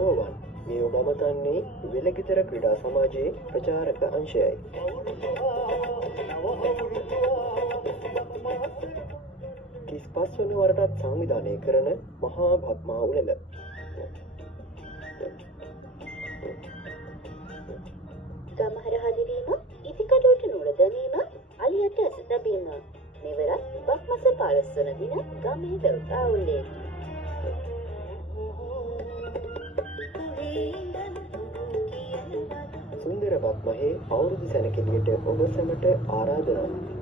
සුබෝවන් මේ ඔබ අමතන්නේ වෙලගිතර ක්‍රීඩා සමාජයේ ප්‍රචාරක අංශයයි. 35 වන වරටත් සංවිධානය කරන මහා භක්මා උළෙල. ගමහර හදිරීම, ඉදිකටුවට නුල දැමීම, අලියට ඇස තැබීම. මෙවරත් බක්මස 15 වන දින ගමේ දොරට අවුල්ලේ. සුන්දර බක්මහේ අවුරුදු සැනකෙළියට ඔබ සැමට ආරාධනා.